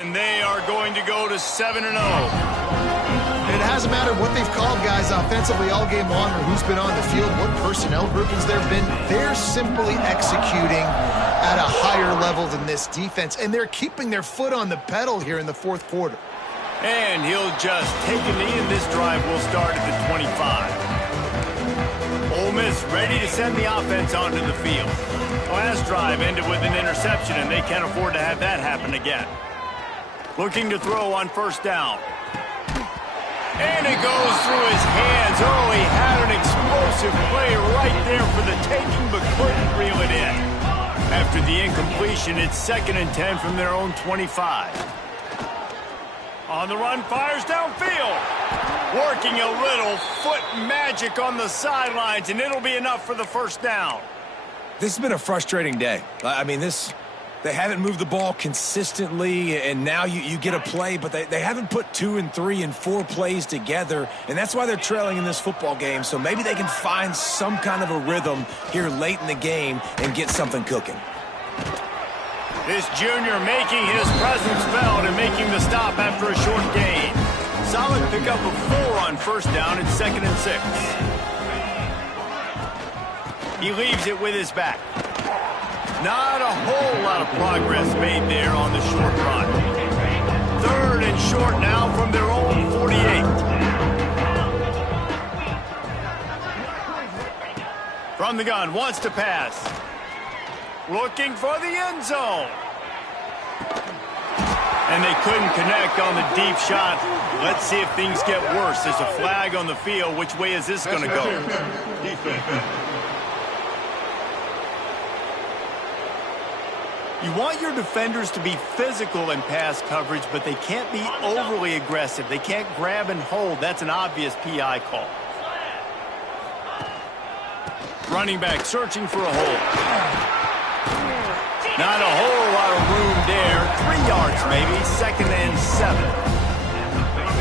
And they are going to go to 7-0. It hasn't mattered what they've called guys offensively all game long or who's been on the field, what personnel groupings there have been. They're simply executing at a higher level than this defense, and they're keeping their foot on the pedal here in the fourth quarter. And he'll just take a knee, and this drive will start at the 25. Ole Miss ready to send the offense onto the field. Last drive ended with an interception, and they can't afford to have that happen again. Looking to throw on first down. And it goes through his hands. Oh, he had an explosive play right there for the taking, but couldn't reel it in. After the incompletion, it's 2nd and 10 from their own 25. On the run, fires downfield. Working a little foot magic on the sidelines, and it'll be enough for the first down. This has been a frustrating day. I mean, they haven't moved the ball consistently, and now you get a play, but they haven't put 2 and 3 and 4 plays together, and that's why they're trailing in this football game. So maybe they can find some kind of a rhythm here late in the game and get something cooking. This junior making his presence felt and making the stop after a short gain. Solid pickup of 4 on first down. It's 2nd and 6. He leaves it with his back. Not a whole lot of progress made there on the short run. 3rd and short now from their own 48. From the gun, wants to pass. Looking for the end zone. And they couldn't connect on the deep shot. Let's see if things get worse. There's a flag on the field. Which way is this going to go? You want your defenders to be physical in pass coverage, but they can't be overly aggressive. They can't grab and hold. That's an obvious PI call. Running back searching for a hole. Not a whole lot of room there. 3 yards maybe. 2nd and 7.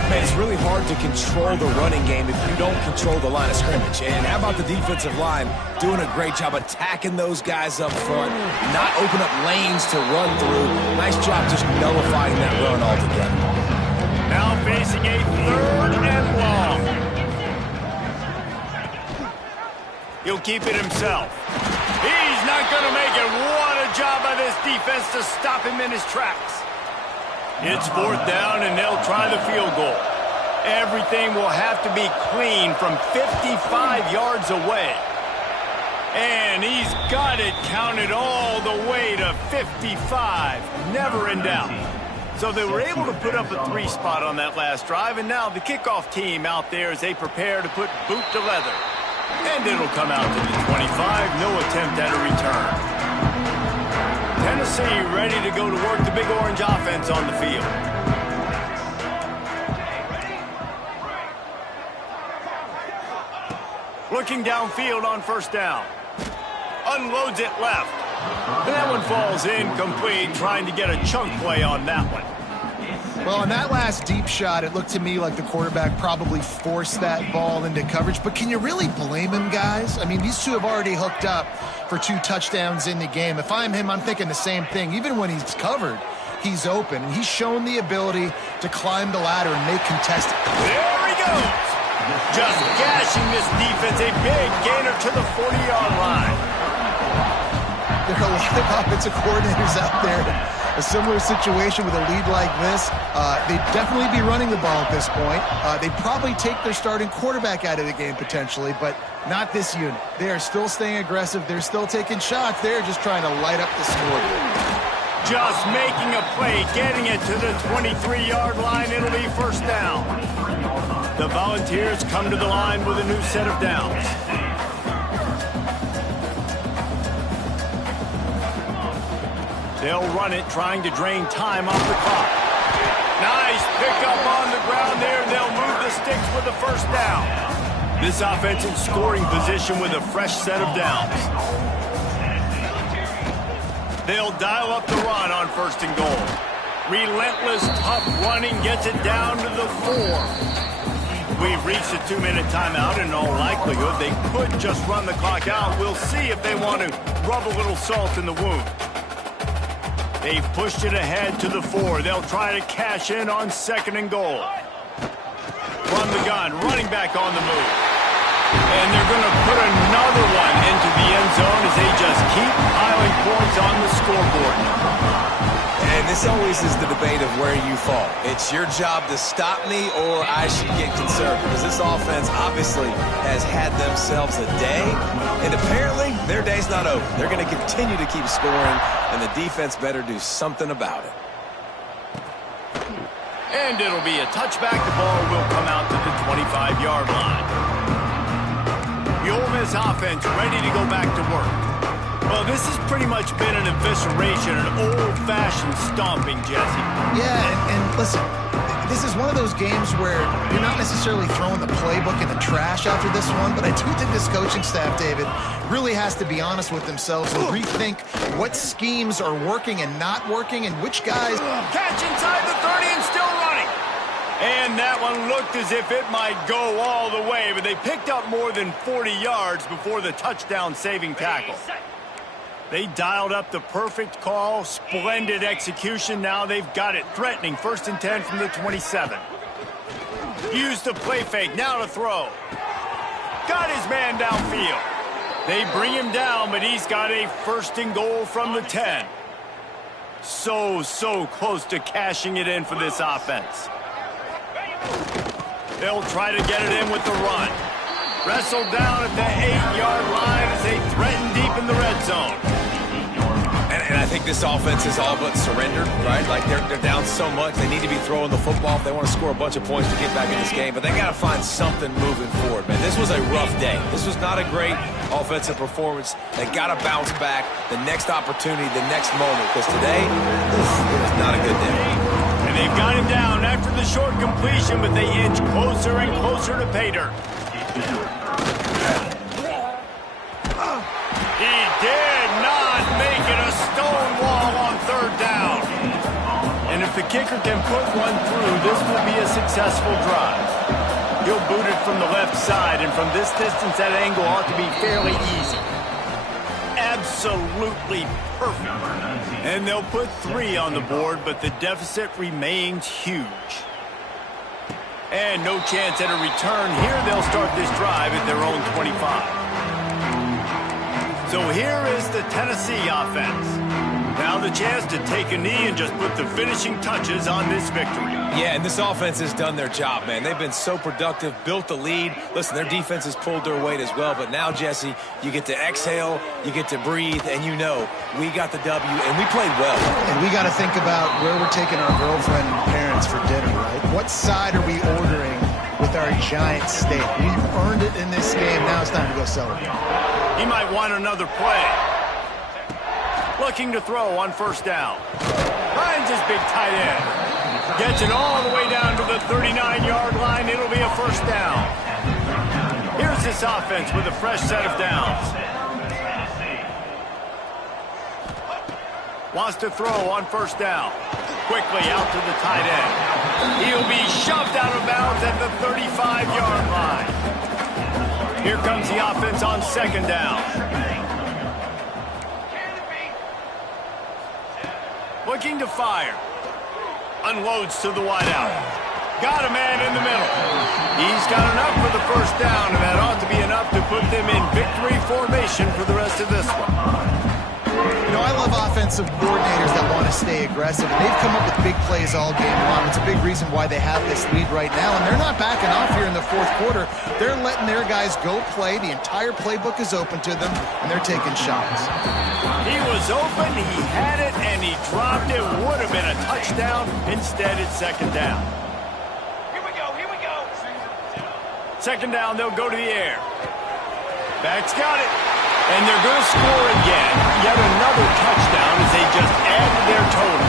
Man, it's really hard to control the running game if you don't control the line of scrimmage. And how about the defensive line doing a great job attacking those guys up front, not open up lanes to run through. Nice job just nullifying that run altogether. Now facing a 3rd and long. He'll keep it himself. He's not going to make it. What a job by this defense to stop him in his tracks. It's 4th down, and they'll try the field goal. Everything will have to be clean from 55 yards away. And he's got it counted all the way to 55. Never in doubt. So they were able to put up a 3 spot on that last drive, and now the kickoff team out there as they prepare to put boot to leather. And it'll come out to the 25. No attempt at a return. Tennessee ready to go to work the Big Orange offense on the field. Looking downfield on first down. Unloads it left. And that one falls incomplete, trying to get a chunk play on that one. Well, on that last deep shot, it looked to me like the quarterback probably forced that ball into coverage. But can you really blame him, guys? I mean, these two have already hooked up for 2 touchdowns in the game. If I'm him, I'm thinking the same thing. Even when he's covered, he's open. And he's shown the ability to climb the ladder and make contested. There he goes. Just gashing this defense. A big gainer to the 40-yard line. There are a lot of offensive coordinators out there. A similar situation with a lead like this, they'd definitely be running the ball at this point. They'd probably take their starting quarterback out of the game potentially, but not this unit. They are still staying aggressive. They're still taking shots. They're just trying to light up the scoreboard. Just making a play, getting it to the 23-yard line. It'll be first down. The Volunteers come to the line with a new set of downs. They'll run it, trying to drain time off the clock. Nice pickup on the ground there. They'll move the sticks with the first down. This offense in scoring position with a fresh set of downs. They'll dial up the run on 1st and goal. Relentless, tough running gets it down to the 4. We've reached a 2-minute timeout, and in all likelihood, they could just run the clock out. We'll see if they want to rub a little salt in the wound. They've pushed it ahead to the 4. They'll try to cash in on 2nd and goal. From the gun, running back on the move. And they're going to put another one into the end zone as they just keep piling points on the scoreboard. And this always is the debate of where you fall. It's your job to stop me or I should get concerned, because this offense obviously has had themselves a day, and apparently their day's not over. They're going to continue to keep scoring, and the defense better do something about it. And it'll be a touchback. The ball will come out to the 25-yard line. The Ole Miss offense ready to go back to work. Well, this has pretty much been an evisceration, an old-fashioned stomping, Jesse. Yeah, and listen, this is one of those games where you're not necessarily throwing the playbook in the trash after this one, but I do think this coaching staff, David, really has to be honest with themselves and rethink what schemes are working and not working and which guys... Catch inside the 30 and still running. And that one looked as if it might go all the way, but they picked up more than 40 yards before the touchdown-saving tackle. They dialed up the perfect call, splendid execution. Now they've got it threatening. 1st and 10 from the 27. Use the play fake, now to throw. Got his man downfield. They bring him down, but he's got a 1st and goal from the 10. So close to cashing it in for this offense. They'll try to get it in with the run. Wrestled down at the 8-yard line as they threaten deep in the red zone. And I think this offense is all but surrendered, right? Like they're down so much, they need to be throwing the football if they want to score a bunch of points to get back in this game. But they got to find something moving forward, man. This was a rough day. This was not a great offensive performance. They got to bounce back the next opportunity, the next moment, because today, it was not a good day. And they've got him down after the short completion, but they inch closer and closer to pay dirt. He did not make it a stone wall on 3rd down. And if the kicker can put one through, this will be a successful drive. He'll boot it from the left side, and from this distance, that angle ought to be fairly easy. Absolutely perfect. And they'll put 3 on the board, but the deficit remains huge. And no chance at a return here. They'll start this drive at their own 25. So here is the Tennessee offense. Now the chance to take a knee and just put the finishing touches on this victory. Yeah, and this offense has done their job, man. They've been so productive, built the lead. Listen, their defense has pulled their weight as well. But now, Jesse, you get to exhale, you get to breathe, and you know we got the W, and we played well. And we got to think about where we're taking our girlfriend and parents for dinner, right? What side are we ordering with our giant steak? We've earned it in this game. Now it's time to go celebrate. He might want another play. Looking to throw on 1st down. Finds his big tight end. Gets it all the way down to the 39-yard line. It'll be a 1st down. Here's this offense with a fresh set of downs. Wants to throw on 1st down. Quickly out to the tight end. He'll be shoved out of bounds at the 35-yard line. Here comes the offense on 2nd down. Looking to fire. Unloads to the wideout. Got a man in the middle. He's got enough for the 1st down, and that ought to be enough to put them in victory formation for the rest of this one. You know, I love offensive coordinators that want to stay aggressive, and they've come up with big plays all game long. It's a big reason why they have this lead right now, and they're not backing off here in the 4th quarter. They're letting their guys go play. The entire playbook is open to them, and they're taking shots. He was open, he had it, and he dropped it. Would have been a touchdown. Instead, it's 2nd down. Here we go. 2nd down, they'll go to the air. Back's got it. And they're going to score again. Yet another touchdown as they just add to their total.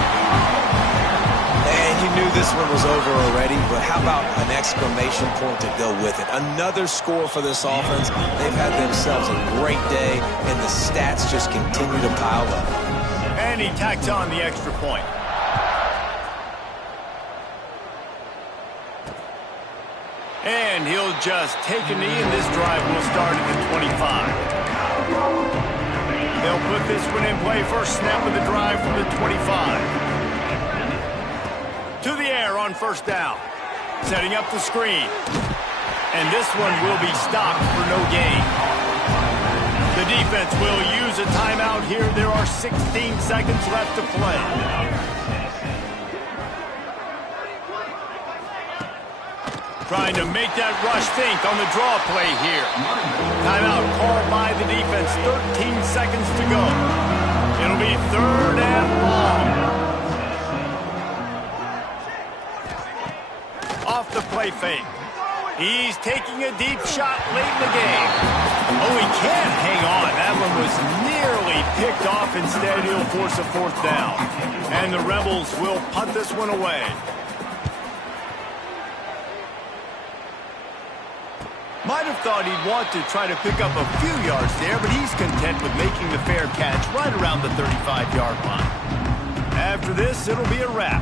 And you knew this one was over already, but how about an exclamation point to go with it? Another score for this offense. They've had themselves a great day, and the stats just continue to pile up. And he tacks on the extra point. And he'll just take a knee, and this drive will start at the 25. They'll put this one in play. First snap of the drive from the 25. To the air on first down. Setting up the screen. And this one will be stopped for no gain. The defense will use a timeout here. There are 16 seconds left to play. Trying to make that rush think on the draw play here. Timeout called by the defense. 13 seconds to go. It'll be third and long. Off the play fake. He's taking a deep shot late in the game. Oh, he can't hang on. That one was nearly picked off. Instead, he'll force a fourth down. And the Rebels will punt this one away. Might have thought he'd want to try to pick up a few yards there, but he's content with making the fair catch right around the 35-yard line. After this, it'll be a wrap.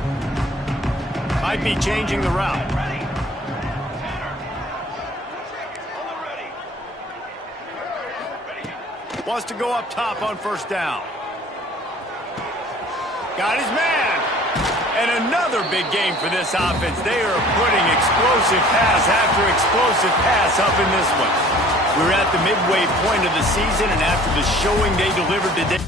Might be changing the route. Wants to go up top on first down. Got his man. And another big game for this offense. They are putting explosive pass after explosive pass up in this one. We're at the midway point of the season, and after the showing they delivered today,